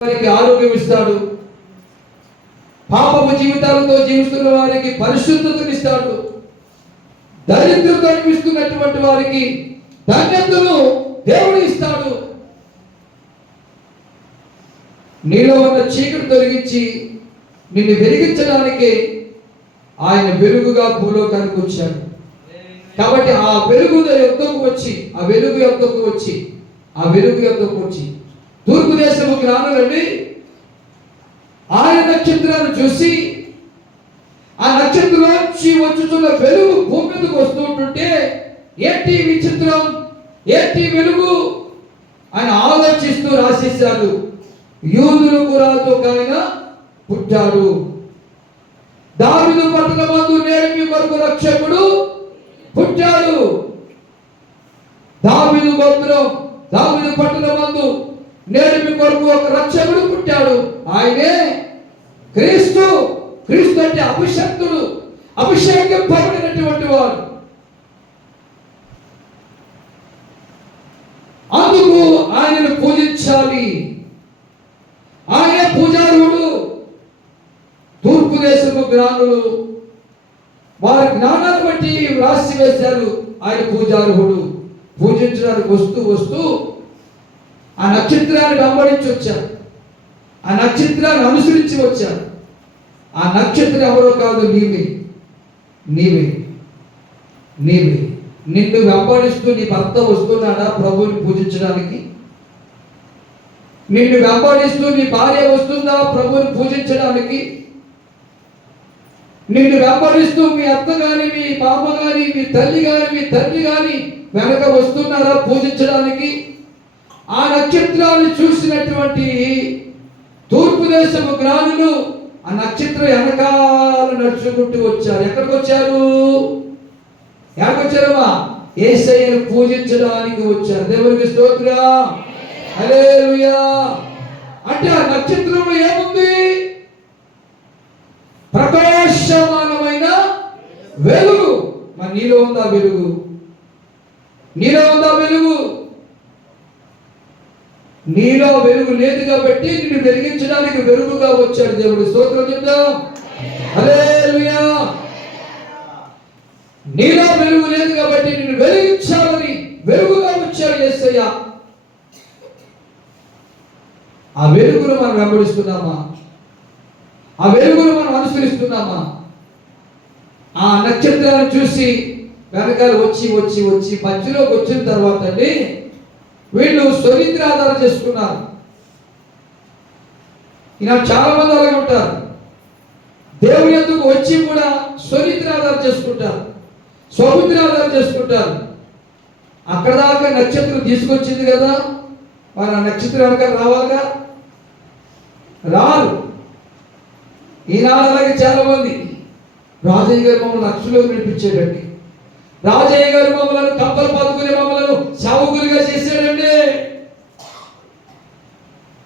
వారికి ఆరోగ్యం ఇస్తాడు. పాపపు జీవితాలతో జీవిస్తున్న వారికి పరిశుద్ధతనిస్తాడు దరిద్రత అనిపిస్తున్నటువంటి వారికి ధన్యతను దేవుడు ఇస్తాడు. నీలో ఉన్న చీకటి తొలగించి నిన్ను వెలిగించడానికే ఆయన వెలుగుగా భూలోకానికి వచ్చాడు. కాబట్టి ఆ వెలుగు యొక్కకు వచ్చి ఆ వెలుగు యొక్కకు వచ్చి ఆ వెలుగు యొక్కకు వచ్చి తూర్పు దేశము జ్ఞానులండి ఆయన నక్షత్రాన్ని చూసి ఆ నక్షత్రంలోంచి వచ్చుతున్న వెలుగు భూమి మీదకు వస్తూ ఉంటుంటే ఏంటి విచిత్రం ఏంటి వెలుగు? ఆయన ఆలోచిస్తూ రాసేశారు. యూదులకు రాజు ఆయన పుట్టాడు. దావిదు పట్టణ మందు నేర్మి కొరకు రక్షకుడు పుట్టాడు. దావిదు గోత్రం దావిదు పట్టణ మందు నేను మీ కొరకు ఒక రక్షకుడు పుట్టాడు. ఆయనే క్రీస్తు. క్రీస్తు అంటే అభిషక్తుడు. అభిషేకింపబడినటువంటి వాడు. అందుకు ఆయనను పూజించాలి. ఆయనే పూజారుడు. తూర్పు దేశపు జ్ఞానులు వారి జ్ఞానాన్ని బట్టి రాసి వేశారు. ఆయన పూజారుహుడు పూజించడానికి వస్తూ వస్తూ ఆ నక్షత్రాన్ని వెంబడించి వచ్చాం. ఆ నక్షత్రాన్ని అనుసరించి వచ్చాం. ఆ నక్షత్రం ఎవరో కాదు నీవే. నీవే. నీవే. నిన్ను వెంబడిస్తూ నీ భర్త వస్తున్నాడా ప్రభువుని పూజించడానికి? నిన్ను వెంబడిస్తూ నీ భార్య వస్తుందా ప్రభువుని పూజించడానికి? నిన్ను వెంబడిస్తూ మీ అత్త గాని మీ బామ్మ గాని మీ తల్లి గాని మీ తండ్రి గాని వెనక వస్తున్నారా పూజించడానికి? ఆ నక్షత్రాన్ని చూసినటువంటి తూర్పు దేశపు జ్ఞానులు ఆ నక్షత్రం వెనకాల నడుచుకుంటూ వచ్చారు. ఎక్కడికి వచ్చారు? ఎక్కడికి వచ్చారమ్మా ఏసయ్యను పూజించడానికి వచ్చారు. దేవునికి స్తోత్రం. హల్లెలూయా. అంటే ఆ నక్షత్రంలో ఏముంది? ప్రకాశమానమైన వెలుగు. మరి నీలో ఉందా వెలుగు? నీలో ఉందా వెలుగు? నీలో వెలుగు లేదు కాబట్టి నిన్ను వెలిగించడానికి వెలుగుగా వచ్చాడు దేవుడు. స్తోత్రం చెప్తాం నీలో వెలుగు లేదు కాబట్టి నిన్ను వెలిగించాలని వెలుగుగా వచ్చాడు యేసయ్య ఆ వెలుగును మనం వెంబడిస్తున్నామా? ఆ వెలుగును మనం అనుసరిస్తున్నామా? ఆ నక్షత్రాన్ని చూసి వెనకాల వచ్చి వచ్చి వచ్చి మధ్యలోకి వచ్చిన తర్వాత అండి వీళ్ళు స్వరిత్ర ఆధారం చేసుకున్నారు. ఈయన చాలా మంది అలాగే ఉంటారు. దేవుని ఎందుకు వచ్చి కూడా స్వరిత్ర ఆధారం చేసుకుంటారు? స్వబుద్ధిని ఆధారం చేసుకుంటారు. అక్కడ దాకా నక్షత్రం తీసుకొచ్చింది కదా వారు ఆ నక్షత్రం వెనకాల రావాలిగా? రారు. ఈనాడు అలాగే చాలా మంది. రాజయ్య గారు మమ్మల్ని లక్షలో వినిపించాడండి రాజయ్య గారు మమ్మల్ని కప్పలు పదుకునే మమ్మల్ని సావుకులుగా చేశాడండి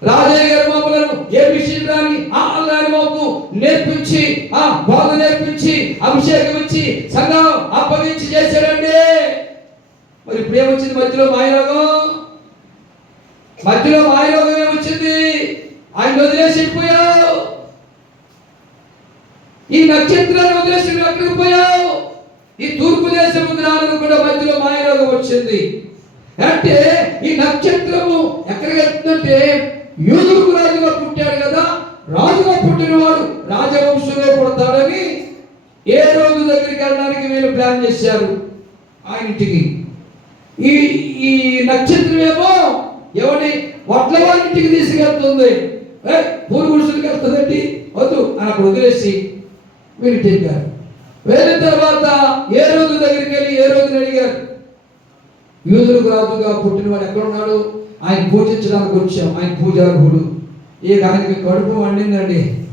రాజయ్య గారు మమ్మల్ని ఏ విషయం రాని ఆ అల్లాని మాకు నేర్పించి ఆ బోధ నేర్పించి అభిషేకం ఇచ్చి సంఘం అప్పగించి చేశాడండి. మరి ఇప్పుడు ఏమొచ్చింది మధ్యలో మాయలోగం మధ్యలో మాయరోగం ఏమొచ్చింది? ఆయన వదిలేసి వెళ్ళిపోయావు. ఈ నక్షత్రాన్ని వదిలేసి నువ్వు ఎక్కడికి పోయావు? ఈ తూర్పు దేశం గ్రహాలకు కూడా మధ్యలో మాయలోగం వచ్చింది. అంటే ఈ నక్షత్రము ఎక్కడికి వెళ్తుందంటే యూదుకు రాజుగా పుట్టాడు కదా. రాజుగా పుట్టినవాడు రాజవంశంలో పుడతాడని ఏ రోజు దగ్గరికి వెళ్ళడానికి వీళ్ళు ప్లాన్ చేశారు ఆ ఇంటికి. ఈ ఈ నక్షత్రం ఏమో ఎవరి వడ్ల వారి ఇంటికి తీసుకెళ్తుంది. ఏ, పూరి పురుషులకి వెళ్తుందండి వద్దు అని అప్పుడు వదిలేసి వీళ్ళు చెప్పారు వెళ్ళిన తర్వాత ఏ రోజు దగ్గరికి వెళ్ళి ఏ రోజుని అడిగారు? యూదులకు రాజుగా పుట్టినవాడు ఎక్కడ ఉన్నాడు ఆయన పూజించడానికి వచ్చాం. ఆయన పూజార్హుడు ఈ దానికి కడుపు వండిందండి.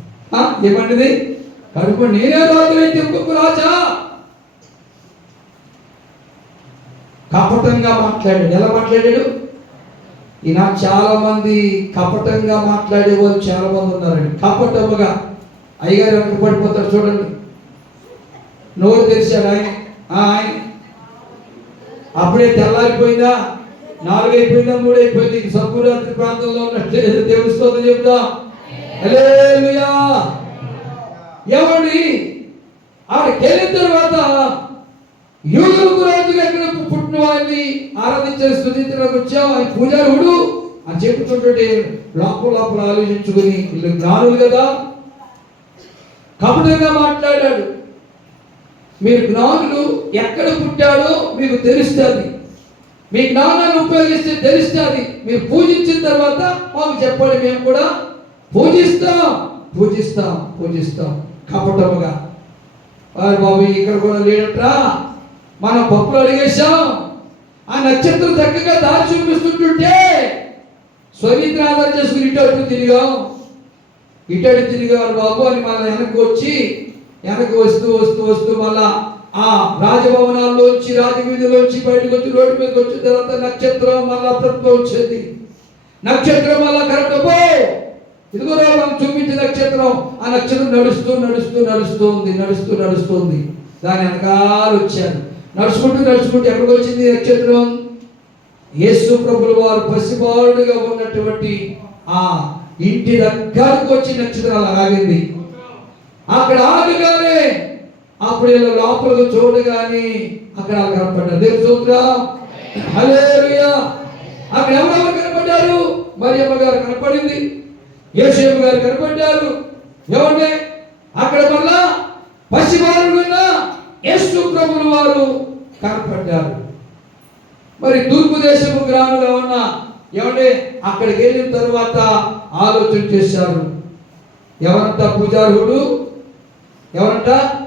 ఏమండింది కడుపు నేనే రాజు అయితే ఇంకొక రాజా కపటంగా మాట్లాడాడు ఎలా మాట్లాడాడు. ఈయన చాలా మంది కపటంగా మాట్లాడే వాళ్ళు చాలా మంది ఉన్నారండి. కపటముగా అయ్యగారు వెనక పడిపోతారు చూడండి. నోరు తెరిచాడు ఆయన. ఆయన. అప్పుడే తెల్లారిపోయిందా? నాలుగు అయిపోయిందా మూడు అయిపోయింది సంపూరాత్రి ప్రాంతంలో ఉన్న దేవుడి స్తోత్రం చెప్తా. హల్లెలూయా. ఏమండి ఆడికి వెళ్ళిన తర్వాత యూదులకు రాజుగా ఎక్కడ పుట్టిన వారిని ఆరాధించే స్థుతించడానికి వచ్చావు? ఆయన పూజారుడు. అని చెప్పుతుంటే లోపల లోపల ఆలోచించుకుని వీళ్ళు జ్ఞానులు కదా. కపటంగా మాట్లాడాడు. మీరు జ్ఞానులు ఎక్కడ పుట్టాడో మీకు తెలుస్తుంది. మీ జ్ఞానాన్ని ఉపయోగిస్తే తెలుస్తుంది మీరు పూజించిన తర్వాత మాకు చెప్పండి మేము కూడా పూజిస్తాం పూజిస్తాం పూజిస్తాం. కపటముగా. బాబు ఇక్కడ కూడా లేడట్రా? మనం పప్పులు అడిగేశాం. ఆ నక్షత్రం చక్కగా దారి చూపిస్తుంటుంటే స్వరీత్ర ఆధారం చేసుకుని ఇటు అటు తిరిగాం. ఇటు అటు బాబు అని మళ్ళీ వెనక్కి వచ్చి వెనక్కి వస్తూ వస్తూ వస్తూ మళ్ళా ఆ రాజభవనాల్లోంచి రాజవీధిలోంచి బయటకు వచ్చి రోడ్డు మీదకి వచ్చిన తర్వాత నక్షత్రం మళ్ళా తత్వం వచ్చింది. నక్షత్రం మళ్ళా కరెక్ట్ పో! ఇదిగో మనం చూపించే నక్షత్రం. ఆ నక్షత్రం నడుస్తూ నడుస్తూ నడుస్తుంది నడుస్తూ నడుస్తుంది దాని వెనకాల వచ్చారు నడుచుకుంటూ నడుచుకుంటూ ఎక్కడికి వచ్చింది నక్షత్రం? యేసు ప్రభులు వారు పసిబాలుడుగా ఉన్నటువంటి ఆ ఇంటి దగ్గరకు వచ్చి నక్షత్రం అలా ఆగింది. అక్కడ ఆగగానే అప్పుడు వీళ్ళు లోపలికి చూడగానే అక్కడ కనపడ్డారు. దేవుడు చూద్దా హల్లెలూయా. అక్కడ ఎవరెవరు కనపడ్డారు? మరియమ్మ గారు కనపడింది. యేసేమ గారు కనపడ్డారు. ఏమంటే అక్కడ మళ్ళా పసిబాలుడుగా యేసు ప్రభుల వారు కనపడ్డారు. మరి తూర్పు దేశపు గ్రామంలో ఉన్న ఏమంటే అక్కడికి వెళ్ళిన తర్వాత ఆలోచన చేశారు. ఎవరంట పూజారుడు? ఎవరంట